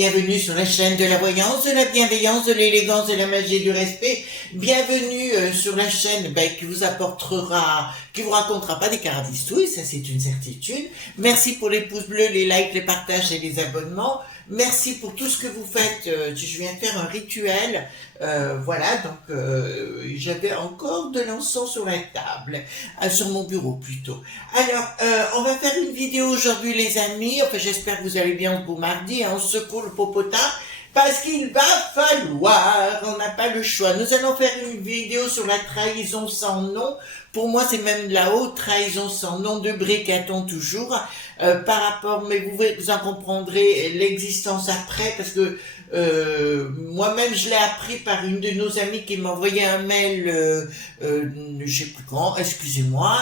bienvenue sur la chaîne de la voyance, de la bienveillance, de l'élégance, de la magie et du respect. Bienvenue sur la chaîne qui vous apportera, qui vous racontera pas des carabistouilles, ça c'est une certitude. Merci pour les pouces bleus, les likes, les partages et les abonnements. Merci pour tout ce que vous faites. Je viens de faire un rituel. Voilà, donc j'avais encore de l'encens sur la table, sur mon bureau plutôt. Alors, on va faire une vidéo aujourd'hui les amis. Enfin, j'espère que vous allez bien au beau mardi. Hein, on secoue le popotin. Parce qu'il va falloir, on n'a pas le choix. Nous allons faire une vidéo sur la trahison sans nom. Pour moi, c'est même la haute trahison sans nom de Brécaton toujours. Par rapport, mais vous en comprendrez l'existence après, parce que moi-même, je l'ai appris par une de nos amies qui m'a envoyé un mail, je sais plus quand, excusez-moi,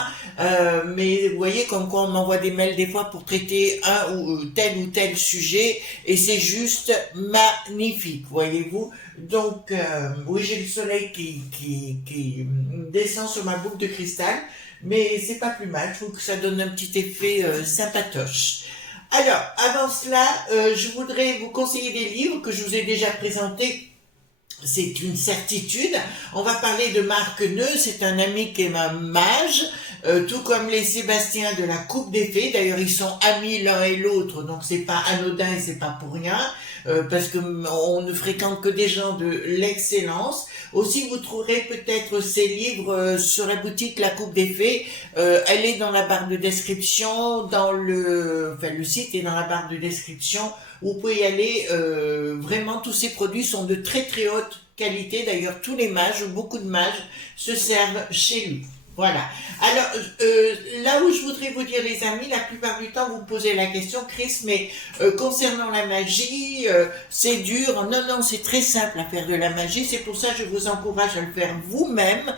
mais vous voyez comme quoi on m'envoie des mails des fois pour traiter un ou tel sujet, et c'est juste magnifique, voyez-vous. Donc, oui, j'ai le soleil qui descend sur ma boucle de cristal, mais c'est pas plus mal, je trouve que ça donne un petit effet sympatoche. Alors, avant cela, je voudrais vous conseiller des livres que je vous ai déjà présentés. C'est une certitude. On va parler de Marc Neu, c'est un ami qui est un mage, tout comme les Sébastiens de la Coupe des Fées. D'ailleurs, ils sont amis l'un et l'autre, donc c'est pas anodin et c'est pas pour rien, parce que on ne fréquente que des gens de l'excellence. Aussi, vous trouverez peut-être ces livres sur la boutique La Coupe des Fées. Elle est dans la barre de description, le site est dans la barre de description. Vous pouvez y aller. Vraiment, tous ces produits sont de très très haute qualité. D'ailleurs, tous les mages, ou beaucoup de mages, se servent chez lui. Voilà. Alors, là où je voudrais vous dire, les amis, la plupart du temps, vous posez la question, Chris, mais concernant la magie, c'est dur. Non, non, c'est très simple à faire de la magie. C'est pour ça que je vous encourage à le faire vous-même.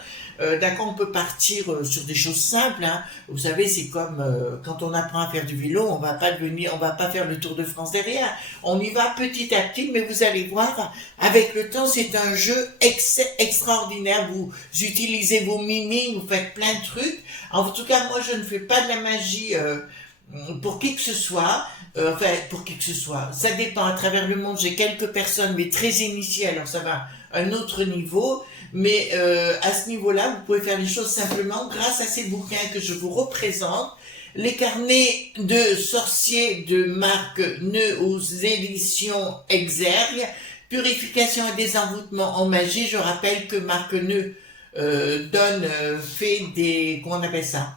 D'accord, on peut partir sur des choses simples. Hein. Vous savez, c'est comme quand on apprend à faire du vélo, on va pas faire le Tour de France derrière. On y va petit à petit, mais vous allez voir, avec le temps, c'est un jeu extraordinaire. Vous utilisez vos mimiques, vous faites plein de trucs. En tout cas, moi, je ne fais pas de la magie pour qui que ce soit. Pour qui que ce soit. Ça dépend. À travers le monde, j'ai quelques personnes, mais très initiées. Alors, ça va à un autre niveau. Mais à ce niveau-là, vous pouvez faire les choses simplement grâce à ces bouquins que je vous représente. Les carnets de sorciers de Marc Neu aux éditions Exergue. Purification et désenvoûtement en magie. Je rappelle que Marc Neu fait des... Comment on appelle ça?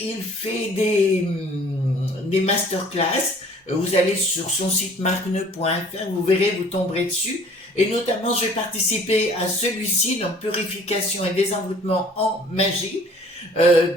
Il fait des masterclass. Vous allez sur son site marcneu.fr, vous verrez, vous tomberez dessus. Et notamment, je vais participer à celui-ci, donc purification et désenvoûtement en magie.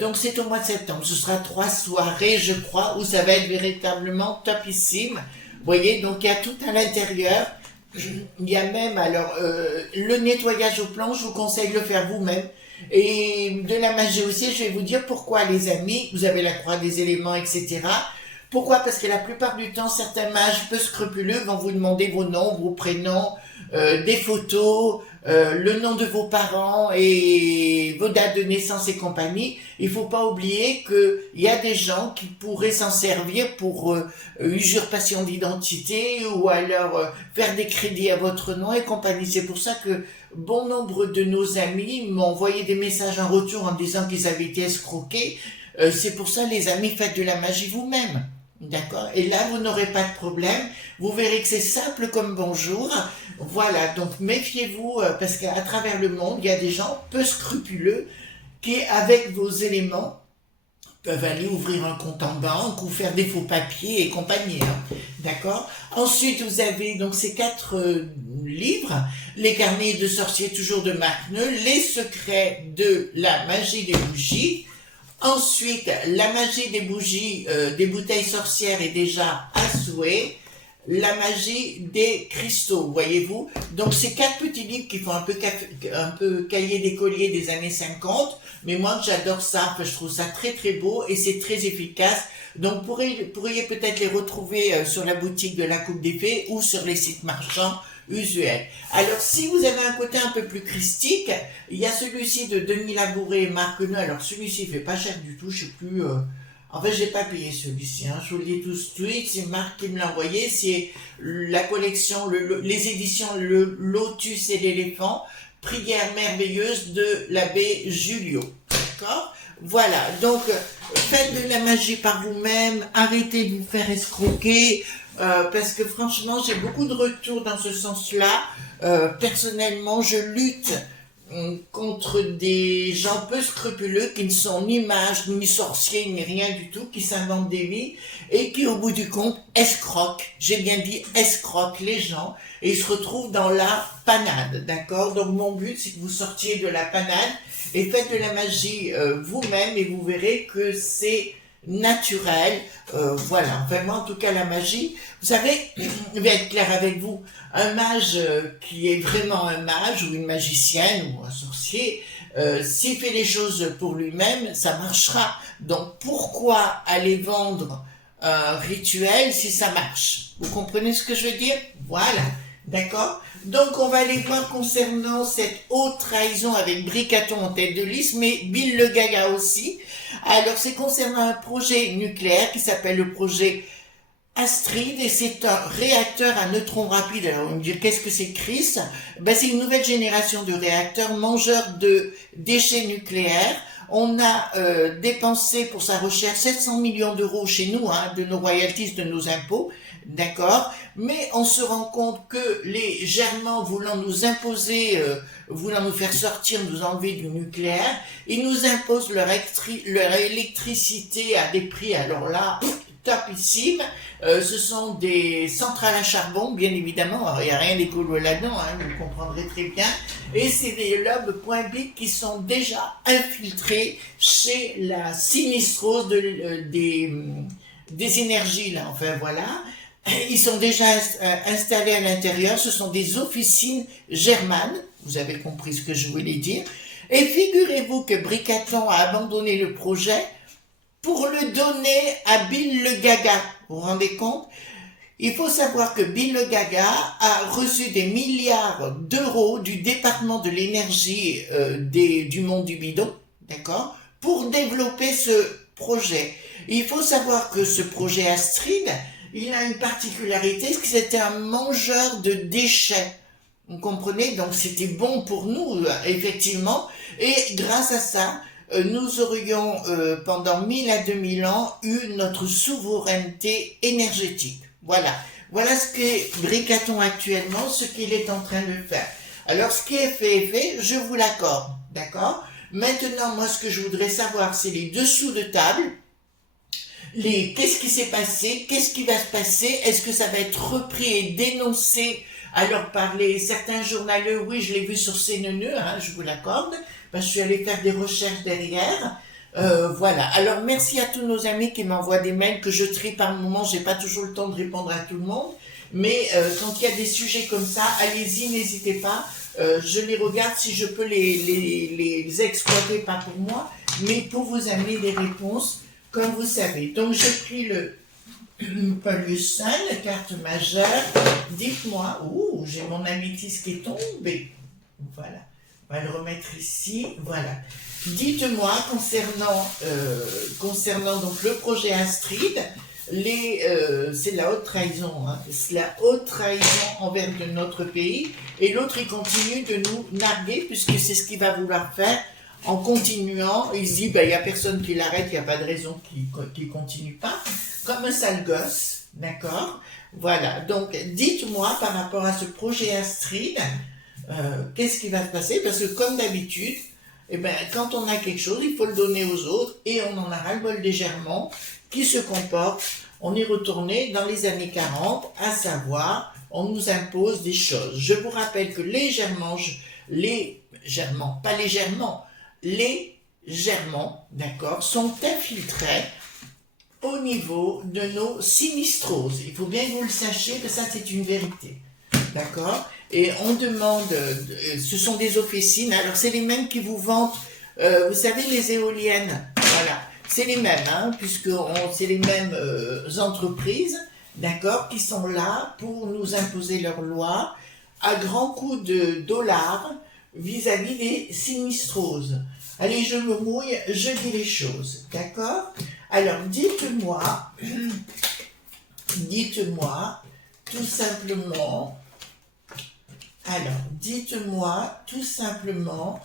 Donc c'est au mois de septembre. Ce sera 3 soirées, je crois, où ça va être véritablement topissime. Vous voyez, donc il y a tout à l'intérieur. Il y a même, alors, le nettoyage au plomb, je vous conseille de le faire vous-même. Et de la magie aussi, je vais vous dire pourquoi, les amis. Vous avez la croix des éléments, etc. Pourquoi? Parce que la plupart du temps, certains mages peu scrupuleux vont vous demander vos noms, vos prénoms, des photos, le nom de vos parents et vos dates de naissance et compagnie. Il faut pas oublier que il y a des gens qui pourraient s'en servir pour usurpation d'identité ou alors faire des crédits à votre nom et compagnie. C'est pour ça que bon nombre de nos amis m'ont envoyé des messages en retour en disant qu'ils avaient été escroqués. C'est pour ça, les amis, faites de la magie vous-même. D'accord? Et là, vous n'aurez pas de problème. Vous verrez que c'est simple comme bonjour. Voilà, donc méfiez-vous, parce qu'à travers le monde, il y a des gens peu scrupuleux qui, avec vos éléments, peuvent aller ouvrir un compte en banque ou faire des faux papiers et compagnie. Hein. D'accord? Ensuite, vous avez donc ces 4 livres. Les carnets de sorciers, toujours de Marc Neu. Les secrets de la magie des bougies. Ensuite, la magie des bougies, des bouteilles sorcières est déjà à souhait. La magie des cristaux, voyez-vous. Donc, c'est 4 petits livres qui font un peu cahier d'écolier des années 50. Mais moi, j'adore ça. Je trouve ça très, très beau et c'est très efficace. Donc, vous pourriez peut-être les retrouver sur la boutique de la Coupe des Fées ou sur les sites marchands usuel. Alors, si vous avez un côté un peu plus christique, il y a celui-ci de Denis Labouré et Marc Neu. Alors, celui-ci, il fait pas cher du tout, je sais plus, En fait, j'ai pas payé celui-ci, hein. Je vous le dis tout de suite, c'est Marc qui me l'a envoyé, c'est la collection, les éditions Le Lotus et l'éléphant, prière merveilleuse de l'abbé Julio. D'accord? Voilà, donc faites de la magie par vous-même, arrêtez de vous faire escroquer, parce que franchement, j'ai beaucoup de retours dans ce sens-là. Personnellement, je lutte contre des gens peu scrupuleux qui ne sont ni mages, ni sorciers, ni rien du tout, qui s'inventent des vies et qui, au bout du compte, escroquent, j'ai bien dit escroquent les gens et ils se retrouvent dans la panade, d'accord? Donc mon but, c'est que vous sortiez de la panade et faites de la magie vous-même et vous verrez que c'est naturel. Voilà, enfin moi en tout cas la magie, vous savez, je vais être clair avec vous, un mage qui est vraiment un mage ou une magicienne ou un sorcier, s'il fait les choses pour lui-même, ça marchera. Donc pourquoi aller vendre un rituel si ça marche? Vous comprenez ce que je veux dire? Voilà, d'accord? Donc on va aller voir concernant cette haute trahison avec Bricaton en tête de liste, mais Bill le Gaga aussi. Alors c'est concernant un projet nucléaire qui s'appelle le projet Astrid et c'est un réacteur à neutrons rapides. Alors on me dit qu'est-ce que c'est Chris? Ben, c'est une nouvelle génération de réacteurs mangeurs de déchets nucléaires. On a dépensé pour sa recherche 700 millions d'euros chez nous, hein, de nos royalties, de nos impôts, d'accord? Mais on se rend compte que les Germains voulant nous imposer, voulant nous faire sortir, nous enlever du nucléaire, ils nous imposent leur électricité à des prix, alors là, topissime. Ce sont des centrales à charbon, bien évidemment. Alors, il n'y a rien d'écolo là-dedans, hein, vous comprendrez très bien. Et c'est des lobes point bic qui sont déjà infiltrés chez la sinistrose des énergies, là. Enfin, voilà. Ils sont déjà installés à l'intérieur. Ce sont des officines germanes. Vous avez compris ce que je voulais dire. Et figurez-vous que Bricaton a abandonné le projet pour le donner à Bill le Gaga. Vous vous rendez compte? Il faut savoir que Bill le Gaga a reçu des milliards d'euros du département de l'énergie du monde du bidon, d'accord, pour développer ce projet. Il faut savoir que ce projet Astrid, il a une particularité, c'est que c'était un mangeur de déchets. Vous comprenez? Donc c'était bon pour nous, effectivement, et grâce à ça, nous aurions pendant 1000 à 2000 ans eu notre souveraineté énergétique. Voilà. Voilà ce qu'est Bricaton actuellement, ce qu'il est en train de faire. Alors ce qui est fait, je vous l'accorde. D'accord? Maintenant, moi ce que je voudrais savoir, c'est les dessous de table. Qu'est-ce qui s'est passé? Qu'est-ce qui va se passer? Est-ce que ça va être repris et dénoncé alors par certains journaleux? Oui, je l'ai vu sur CNN, hein, je vous l'accorde. Ben, je suis allée faire des recherches derrière. Voilà. Alors, merci à tous nos amis qui m'envoient des mails que je trie par moment. J'ai pas toujours le temps de répondre à tout le monde. Mais quand il y a des sujets comme ça, allez-y, n'hésitez pas. Je les regarde si je peux les exploiter, pas pour moi, mais pour vous amener des réponses, comme vous savez. Donc, je prie le Paulus 5, la carte majeure. Dites-moi, ouh, j'ai mon améthyste qui est tombé. Voilà. On va le remettre ici, voilà. Dites-moi, concernant donc le projet Astrid, c'est la haute trahison, hein, c'est la haute trahison envers de notre pays, et l'autre il continue de nous narguer, puisque c'est ce qu'il va vouloir faire en continuant. Il se dit, ben, il n'y a personne qui l'arrête, il n'y a pas de raison qu'il continue pas, comme un sale gosse, d'accord? Voilà, donc dites-moi par rapport à ce projet Astrid, qu'est-ce qui va se passer? Parce que comme d'habitude, eh ben, quand on a quelque chose, il faut le donner aux autres et on en a ras-le-bol des Germans qui se comportent. On est retourné dans les années 40, à savoir, on nous impose des choses. Je vous rappelle que les Germans, d'accord, sont infiltrés au niveau de nos sinistroses. Il faut bien que vous le sachiez, que ça c'est une vérité. D'accord? Et on demande, ce sont des officines, alors c'est les mêmes qui vous vendent, vous savez, les éoliennes, voilà, c'est les mêmes, hein, puisque c'est les mêmes entreprises, d'accord, qui sont là pour nous imposer leurs lois à grands coups de dollars vis-à-vis des sinistroses. Allez, je me mouille, je dis les choses, d'accord? Alors, dites-moi tout simplement,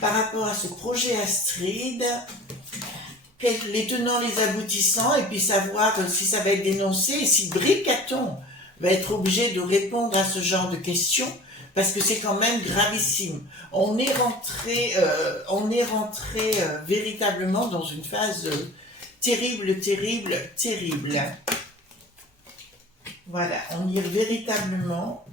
par rapport à ce projet Astrid, les tenants, les aboutissants, et puis savoir si ça va être dénoncé, et si Bricaton va être obligé de répondre à ce genre de questions, parce que c'est quand même gravissime. On est rentré véritablement dans une phase terrible. Voilà, on y est véritablement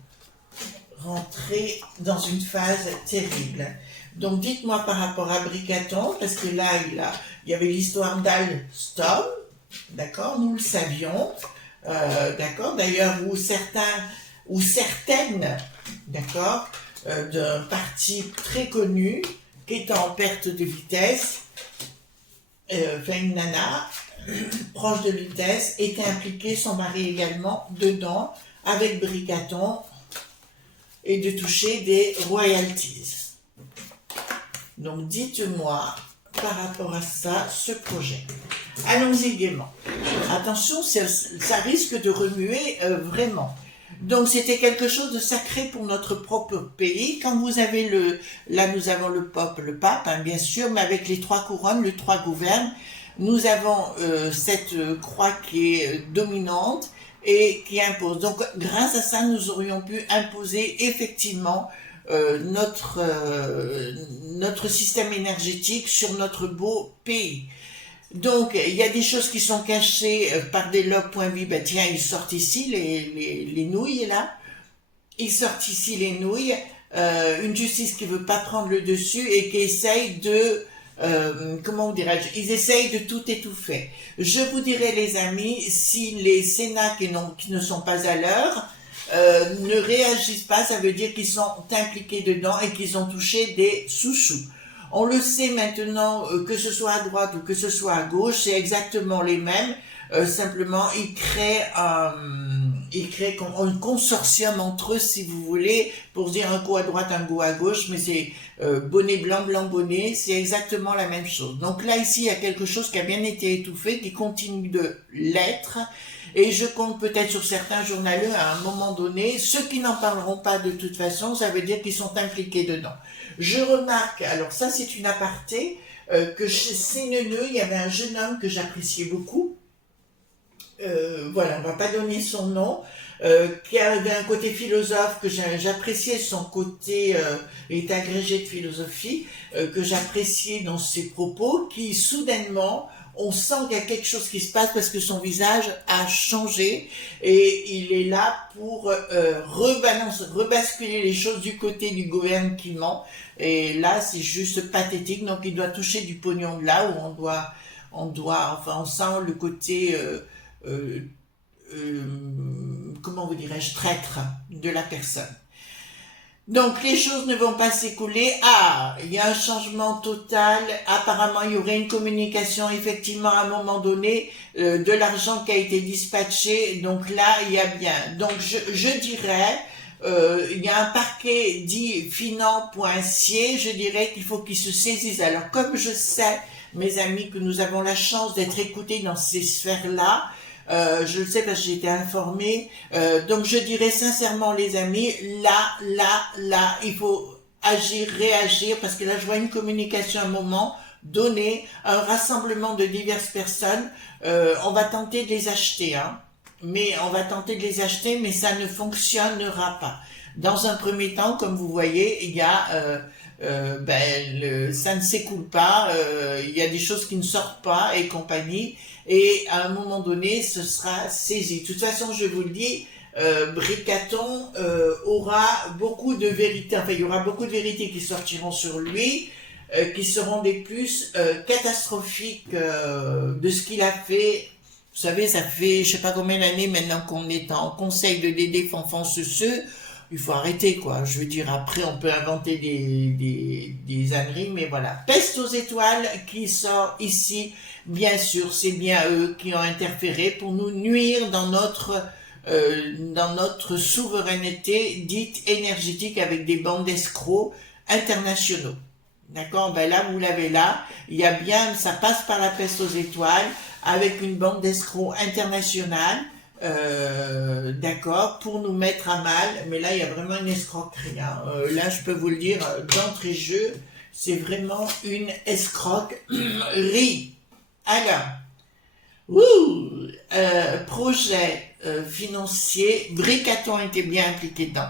rentré dans une phase terrible. Donc dites-moi par rapport à Bricaton, parce que là, il y avait l'histoire d'Alstom, d'accord, nous le savions, d'accord, d'ailleurs, ou certaines, d'accord, d'un parti très connu, qui est en perte de vitesse, une nana, proche de vitesse, était impliquée, son mari également, dedans, avec Bricaton, et de toucher des royalties. Donc dites-moi par rapport à ça, ce projet. Allons-y gaiement. Attention, ça risque de remuer vraiment. Donc c'était quelque chose de sacré pour notre propre pays. Quand vous avez là nous avons le pape, hein, bien sûr, mais avec les 3 couronnes, le 3 gouverne, nous avons cette croix qui est dominante et qui impose. Donc grâce à ça, nous aurions pu imposer effectivement notre système énergétique sur notre beau pays. Donc, il y a des choses qui sont cachées par des logs.bi. Ben, tiens, ils sortent ici les nouilles, là. Ils sortent ici les nouilles. Une justice qui veut pas prendre le dessus et qui essaye de... comment dirais-je, ils essayent de tout étouffer. Je vous dirais, les amis, si les Sénats qui ne sont pas à l'heure ne réagissent pas, ça veut dire qu'ils sont impliqués dedans et qu'ils ont touché des sous-sous. On le sait maintenant, que ce soit à droite ou que ce soit à gauche, c'est exactement les mêmes. Simplement, ils créent un consortium entre eux, si vous voulez, pour dire un coup à droite, un coup à gauche, mais c'est bonnet blanc, blanc bonnet, c'est exactement la même chose. Donc là, ici, il y a quelque chose qui a bien été étouffé, qui continue de l'être, et je compte peut-être sur certains journaleux à un moment donné. Ceux qui n'en parleront pas de toute façon, ça veut dire qu'ils sont impliqués dedans. Je remarque, alors ça c'est une aparté, que chez Séneneux, il y avait un jeune homme que j'appréciais beaucoup. Voilà, on va pas donner son nom, qui avait un côté philosophe, que j'appréciais son côté, il était agrégé de philosophie, que j'appréciais dans ses propos, qui soudainement, on sent qu'il y a quelque chose qui se passe parce que son visage a changé et il est là pour rebasculer les choses du côté du gouvernement. Et là, c'est juste pathétique. Donc, il doit toucher du pognon de là où on sent le côté, comment vous dirais-je, traître de la personne. Donc les choses ne vont pas s'écouler. Ah, il y a un changement total. Apparemment, il y aurait une communication effectivement à un moment donné de l'argent qui a été dispatché. Donc là, il y a bien. Donc je dirais, il y a un parquet dit finan.cier. Je dirais qu'il faut qu'il se saisisse. Alors comme je sais, mes amis, que nous avons la chance d'être écoutés dans ces sphères-là. Je le sais parce que j'ai été informée. Donc je dirais sincèrement, les amis, là, il faut agir, réagir, parce que là je vois une communication à un moment donné, un rassemblement de diverses personnes. On va tenter de les acheter, hein. Mais ça ne fonctionnera pas. Dans un premier temps, comme vous voyez, il y a ça ne s'écoule pas, il y a des choses qui ne sortent pas et compagnie, et à un moment donné, ce sera saisi. De toute façon, je vous le dis, Bricaton aura beaucoup de vérités, enfin il y aura beaucoup de vérités qui sortiront sur lui, qui seront des plus catastrophiques de ce qu'il a fait. Vous savez, ça fait je sais pas combien d'années maintenant qu'on est en conseil de Dédé Fanfan Ceux. Il faut arrêter, quoi. Je veux dire, après, on peut inventer des âneries, mais voilà. Peste aux étoiles qui sort ici. Bien sûr, c'est bien eux qui ont interféré pour nous nuire dans notre souveraineté dite énergétique avec des bandes d'escrocs internationaux. D'accord, ben là, vous l'avez là. Il y a bien, ça passe par la peste aux étoiles, avec une bande d'escrocs internationale, d'accord, pour nous mettre à mal. Mais là, il y a vraiment une escroquerie, hein. Là, je peux vous le dire, d'entrée de jeu, c'est vraiment une escroquerie. Alors, projet financier, Bricaton était bien impliqué dedans.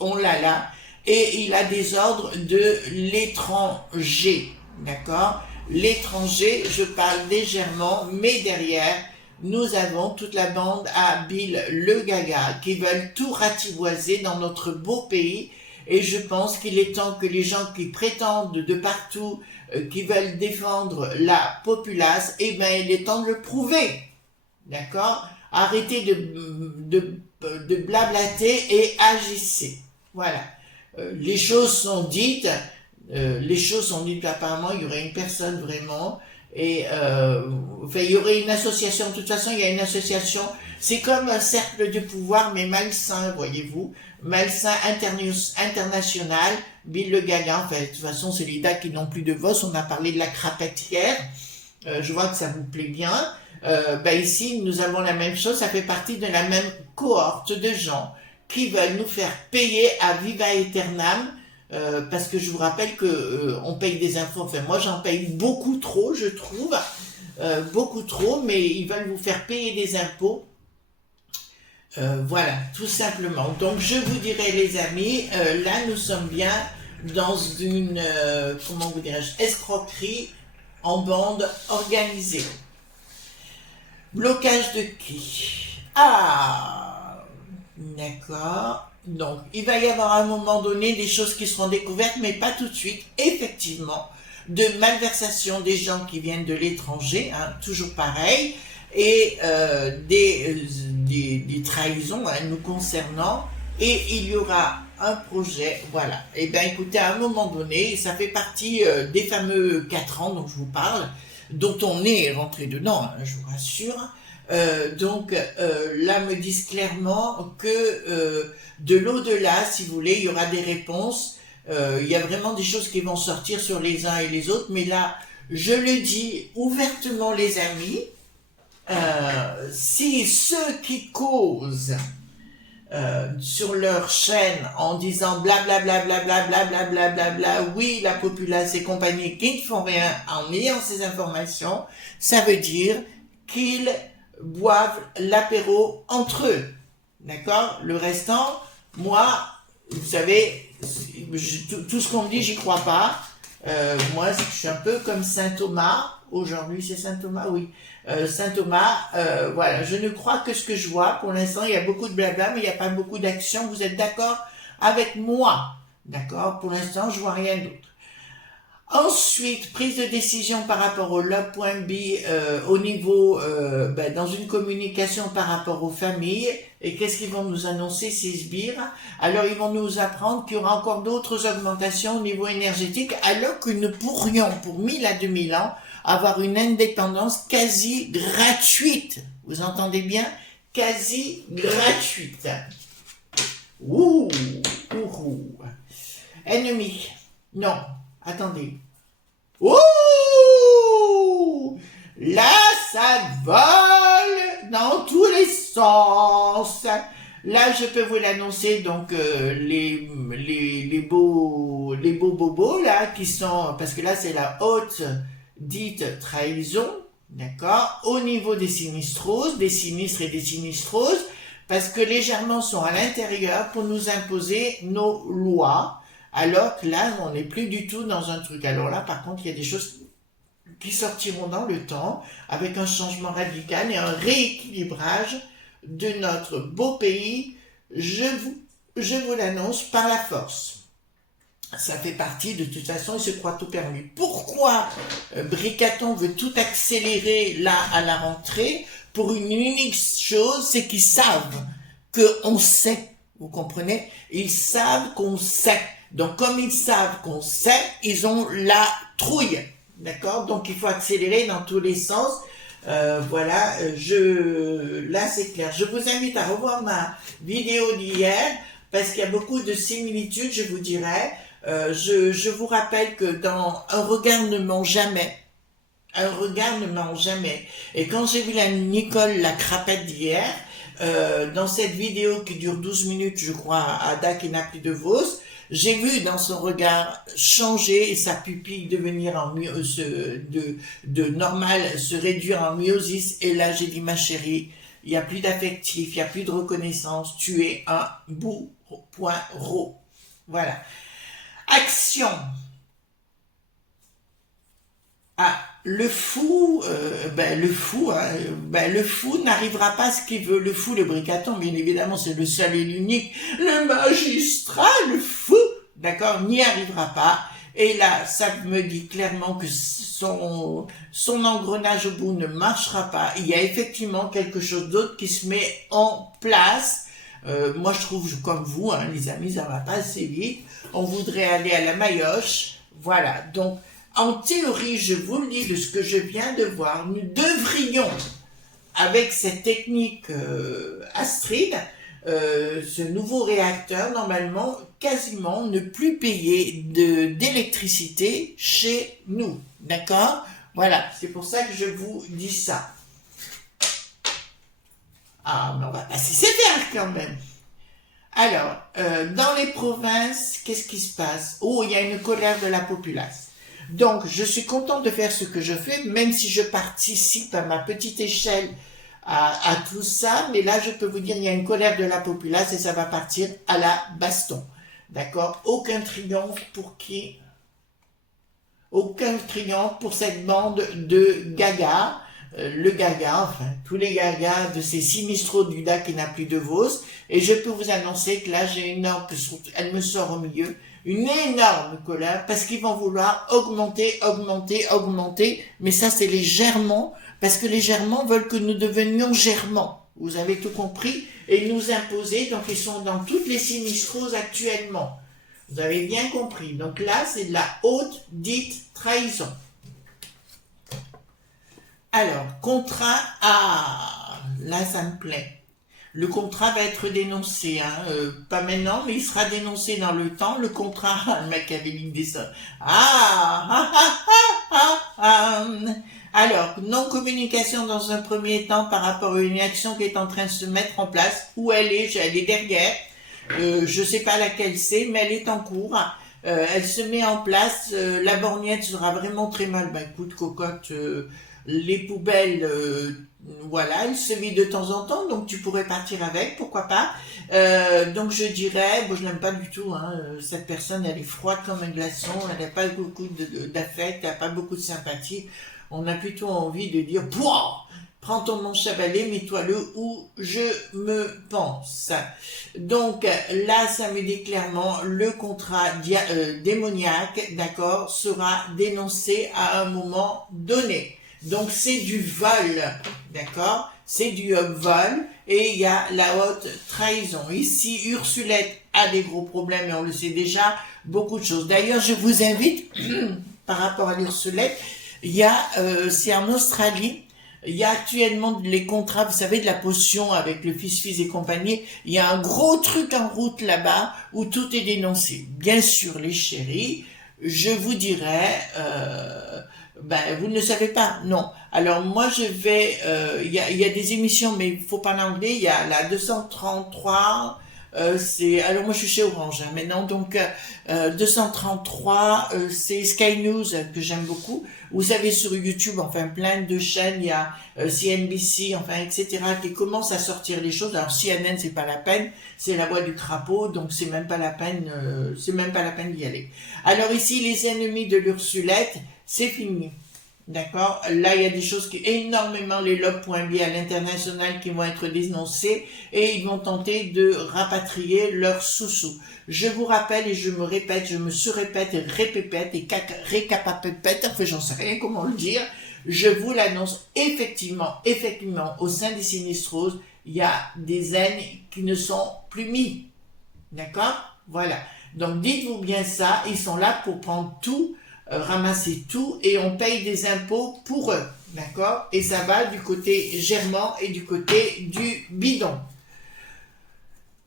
On l'a là. Et il a des ordres de l'étranger. D'accord? L'étranger, je parle légèrement, mais derrière, nous avons toute la bande à Bill le Gaga qui veulent tout ratiboiser dans notre beau pays. Et je pense qu'il est temps que les gens qui prétendent de partout, qui veulent défendre la populace, eh ben, il est temps de le prouver. D'accord? Arrêtez de blablater et agissez. Voilà. Les choses sont dites, apparemment, il y aurait une personne vraiment, et enfin, il y aurait une association, de toute façon, il y a une association, c'est comme un cercle de pouvoir, mais malsain, voyez-vous, malsain international, Bill le Gaga, enfin, de toute façon, c'est les dates qui n'ont plus de voix, on a parlé de la crapette hier, je vois que ça vous plaît bien, ici, nous avons la même chose, ça fait partie de la même cohorte de gens, qui veulent nous faire payer à viva aeternam, parce que je vous rappelle que on paye des impôts, enfin moi j'en paye beaucoup trop, je trouve, beaucoup trop, mais ils veulent vous faire payer des impôts. Voilà, tout simplement. Donc je vous dirais les amis, là nous sommes bien dans une, comment vous dirais-je, escroquerie en bande organisée. Blocage de qui? D'accord. Donc, il va y avoir à un moment donné des choses qui seront découvertes, mais pas tout de suite. Effectivement, de malversation des gens qui viennent de l'étranger, hein, toujours pareil, et des trahisons nous concernant. Et il y aura un projet, voilà. Et bien, écoutez, à un moment donné, ça fait partie des fameux 4 ans dont je vous parle, dont on est rentré dedans, hein, je vous rassure. Là me disent clairement que de l'au-delà, si vous voulez, il y aura des réponses. Il y a vraiment des choses qui vont sortir sur les uns et les autres, mais là, je le dis ouvertement, les amis, si ceux qui causent sur leur chaîne en disant blablabla, oui, la populace et compagnie qui ne font rien en ayant ces informations, ça veut dire qu'ils boivent l'apéro entre eux. D'accord? Le restant, moi, vous savez, tout ce qu'on me dit, j'y crois pas. Moi, je suis un peu comme Saint Thomas. Aujourd'hui, c'est Saint Thomas, oui. Saint Thomas, voilà, je ne crois que ce que je vois. Pour l'instant, il y a beaucoup de blabla, mais il n'y a pas beaucoup d'action. Vous êtes d'accord avec moi? D'accord? Pour l'instant, je vois rien d'autre. Ensuite, prise de décision par rapport au log.b au niveau, dans une communication par rapport aux familles. Et qu'est-ce qu'ils vont nous annoncer, ces sbires? Alors, ils vont nous apprendre qu'il y aura encore d'autres augmentations au niveau énergétique, alors que nous pourrions, pour 1000 à 2000 ans, avoir une indépendance quasi gratuite. Vous entendez bien? Quasi gratuite. Ouh, ouh. Ennemi. Non. Attendez. Ouh! Là, ça vole dans tous les sens. Là, je peux vous l'annoncer, donc les beaux bobos là qui sont, parce que là c'est la haute dite trahison, d'accord, au niveau des sinistroses, des sinistres et des sinistroses, parce que les Germains sont à l'intérieur pour nous imposer nos lois. Alors que là, on n'est plus du tout dans un truc. Alors là, par contre, il y a des choses qui sortiront dans le temps, avec un changement radical et un rééquilibrage de notre beau pays. Je vous l'annonce par la force. Ça fait partie, de toute façon, il se croit tout permis. Pourquoi Bricaton veut tout accélérer là à la rentrée? Pour une unique chose, c'est qu'ils savent qu'on sait. Vous comprenez? Ils savent qu'on sait. Donc, comme ils savent qu'on sait, ils ont la trouille. D'accord? Donc, il faut accélérer dans tous les sens. Voilà, là, c'est clair. Je vous invite à revoir ma vidéo d'hier, parce qu'il y a beaucoup de similitudes, je vous dirais. Je vous rappelle que dans Un regard ne ment jamais, un regard ne ment jamais. Et quand j'ai vu la Nicole la crapette d'hier, dans cette vidéo qui dure 12 minutes, je crois, à Dak et Naples de Vos, j'ai vu dans son regard changer et sa pupille devenir de normal se réduire en myosis. Et là, j'ai dit, ma chérie, il n'y a plus d'affectif, il n'y a plus de reconnaissance, tu es un bourreau. Voilà. Action. Ah, le fou, le fou n'arrivera pas à ce qu'il veut. Le fou, le bricaton, bien évidemment, c'est le seul et l'unique. Le magistrat, le fou, d'accord, n'y arrivera pas. Et là, ça me dit clairement que son engrenage au bout ne marchera pas. Il y a effectivement quelque chose d'autre qui se met en place. Moi, je trouve, comme vous, hein, les amis, ça va pas assez vite. On voudrait aller à la maillotche. Voilà, donc, en théorie, je vous le dis de ce que je viens de voir, nous devrions, avec cette technique Astrid, ce nouveau réacteur, normalement, quasiment ne plus payer d'électricité chez nous. D'accord? Voilà, c'est pour ça que je vous dis ça. Ah, mais on va pas se laisser faire quand même. Alors, dans les provinces, qu'est-ce qui se passe? Oh, il y a une colère de la populace. Donc, je suis contente de faire ce que je fais, même si je participe à ma petite échelle à tout ça. Mais là, je peux vous dire, il y a une colère de la populace et ça va partir à la baston. D'accord? Aucun triomphe pour qui? Aucun triomphe pour cette bande de gaga. Le gaga, enfin, tous les gagas de ces sinistraux du Dak et Naples de Vos. Et je peux vous annoncer que là, j'ai une ordre, elle me sort au milieu. Une énorme colère parce qu'ils vont vouloir augmenter, mais ça c'est les Germans, parce que les Germans veulent que nous devenions Germans, vous avez tout compris, et nous imposer, donc ils sont dans toutes les sinistroses actuellement, vous avez bien compris, donc là c'est de la haute dite trahison. Alors, contrat, là ça me plaît. Le contrat va être dénoncé, hein, pas maintenant, mais il sera dénoncé dans le temps. Le contrat, le machiavélique des sommes. Alors, non-communication dans un premier temps par rapport à une action qui est en train de se mettre en place. Où elle est derrière. Je sais pas laquelle c'est, mais elle est en cours. Elle se met en place. La borgnette sera vraiment très mal. Bah écoute, cocotte, les poubelles... voilà, elle se vide de temps en temps, donc tu pourrais partir avec, pourquoi pas. Donc je dirais, bon je l'aime pas du tout, hein, cette personne elle est froide comme un glaçon, elle n'a pas beaucoup d'affect, elle n'a pas beaucoup de sympathie. On a plutôt envie de dire, pouah, prends ton manche à balai, mets-toi-le où je me pense. Donc là, ça me dit clairement, le contrat démoniaque, d'accord, sera dénoncé à un moment donné. Donc c'est du vol, d'accord? C'est du vol et il y a la haute trahison. Ici, Ursulette a des gros problèmes et on le sait déjà, beaucoup de choses. D'ailleurs, je vous invite, par rapport à l'Ursulette, il y a, c'est en Australie, il y a actuellement les contrats, vous savez, de la potion avec le fils et compagnie. Il y a un gros truc en route là-bas où tout est dénoncé. Bien sûr, les chéris, je vous dirais... vous ne le savez pas, non. Alors moi je vais, il y a des émissions, mais il faut parler anglais. Il y a la 233, alors moi je suis chez Orange hein, maintenant, donc 233, c'est Sky News que j'aime beaucoup. Vous savez sur YouTube, enfin plein de chaînes, il y a CNBC, enfin etc. qui commencent à sortir les choses. Alors CNN c'est pas la peine, c'est la voix du crapaud, donc c'est même pas la peine, d'y aller. Alors ici les ennemis de l'Ursulette. C'est fini. D'accord? Là, il y a des choses énormément les lobes.b à l'international qui vont être dénoncés et ils vont tenter de rapatrier leurs sous-sous. Je vous rappelle et je me répète, je me surrépète et répépète et récapapépète, enfin j'en sais rien comment le dire. Je vous l'annonce, effectivement, au sein des sinistroses, il y a des haines qui ne sont plus mis. D'accord? Voilà. Donc dites-vous bien ça, ils sont là pour prendre tout, ramasser tout et on paye des impôts pour eux, d'accord? Et ça va du côté germant et du côté du bidon.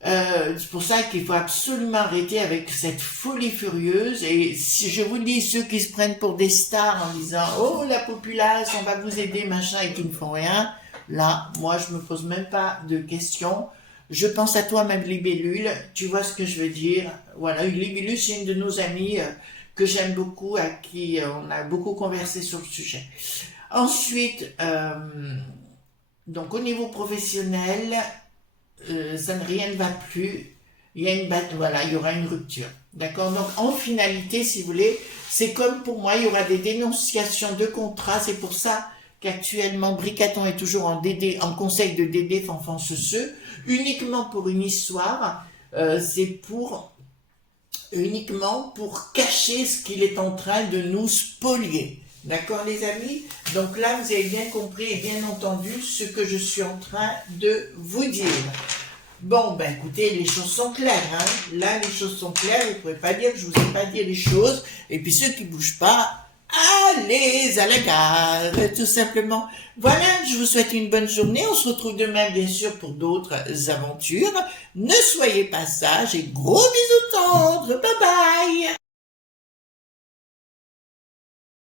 C'est pour ça qu'il faut absolument arrêter avec cette folie furieuse. Et si je vous dis ceux qui se prennent pour des stars en disant oh la populace, on va vous aider machin et qui ne font rien, là moi je me pose même pas de questions. Je pense à toi même Libellule, tu vois ce que je veux dire. Voilà, Libellule c'est une de nos amies que j'aime beaucoup, à qui on a beaucoup conversé sur le sujet. Ensuite, donc au niveau professionnel, rien ne va plus, il y a voilà, il y aura une rupture. D'accord? Donc, en finalité, si vous voulez, c'est comme pour moi, il y aura des dénonciations de contrats. C'est pour ça qu'actuellement, Bricaton est toujours en conseil de Dédé Fanfan Ceux, uniquement pour une histoire. C'est uniquement pour cacher ce qu'il est en train de nous spolier. D'accord, les amis? Donc là, vous avez bien compris et bien entendu ce que je suis en train de vous dire. Bon, ben écoutez, les choses sont claires. Hein. Là, les choses sont claires. Vous ne pouvez pas dire que je vous ai pas dit les choses. Et puis ceux qui ne bougent pas, allez à la gare, tout simplement. Voilà, je vous souhaite une bonne journée. On se retrouve demain, bien sûr, pour d'autres aventures. Ne soyez pas sages et gros bisous tendres. Bye bye.